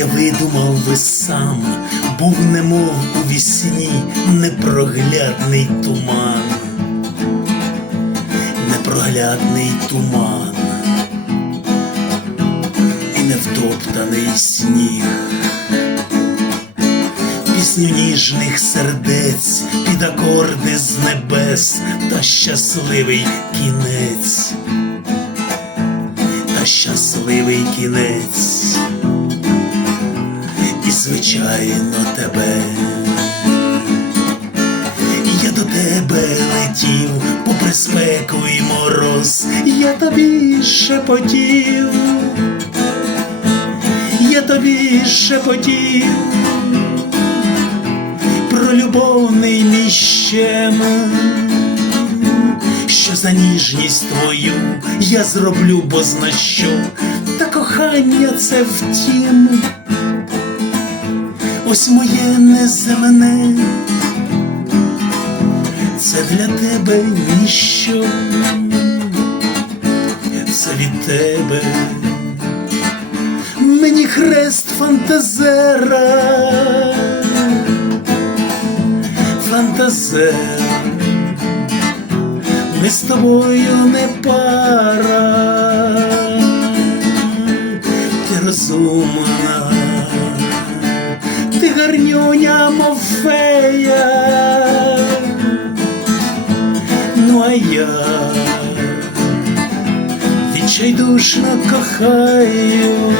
я видумав би сам, був немов у вісні непроглядний туман, непроглядний туман. І невтоптаний сніг. Пісню ніжних сердець під акорди з небес та щасливий кінець, та щасливий кінець, звичайно тебе. Я до тебе летів попри спеку і мороз, я тобі шепотів, я тобі шепотів про любовний мій що за ніжність твою я зроблю, бо зна що, та кохання це втім, ось моє неземне, це для тебе ніщо, це від тебе. Мені хрест фантазера. Фантазер, ми з тобою не пара, гарнюня, мов ну а я відчайдушно кохаю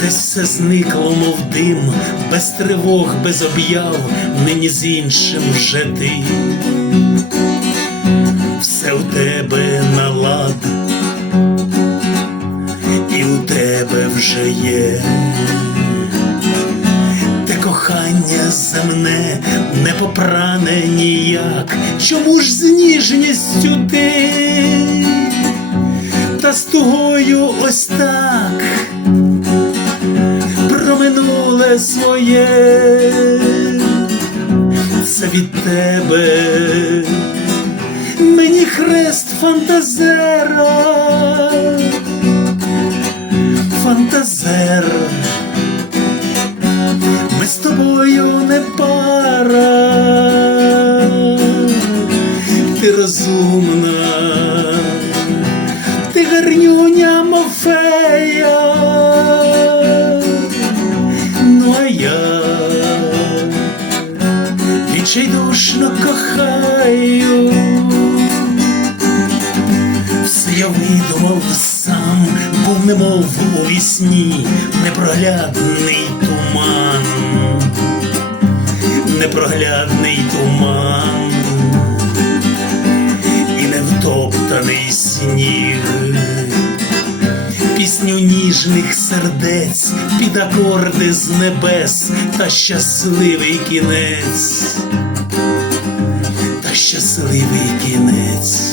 десь все зникло, мов дим, без тривог, без об'яв, нині з іншим вже ти. Все у тебе на лад, вже є. Земне не попране ніяк, чому ж з ніжністю ти, та з тугою ось так про минуле своє, це від тебе, мені хрест фантазера, фантазер, розумна, ти гарнюня, мов фея ну а я відчайдушно кохаю, все я видумав сам, був немов у вісні, непроглядний туман, непроглядний туман невтоптаний сніг пісню ніжних сердець під акорди з небес та щасливий кінець, та щасливий кінець.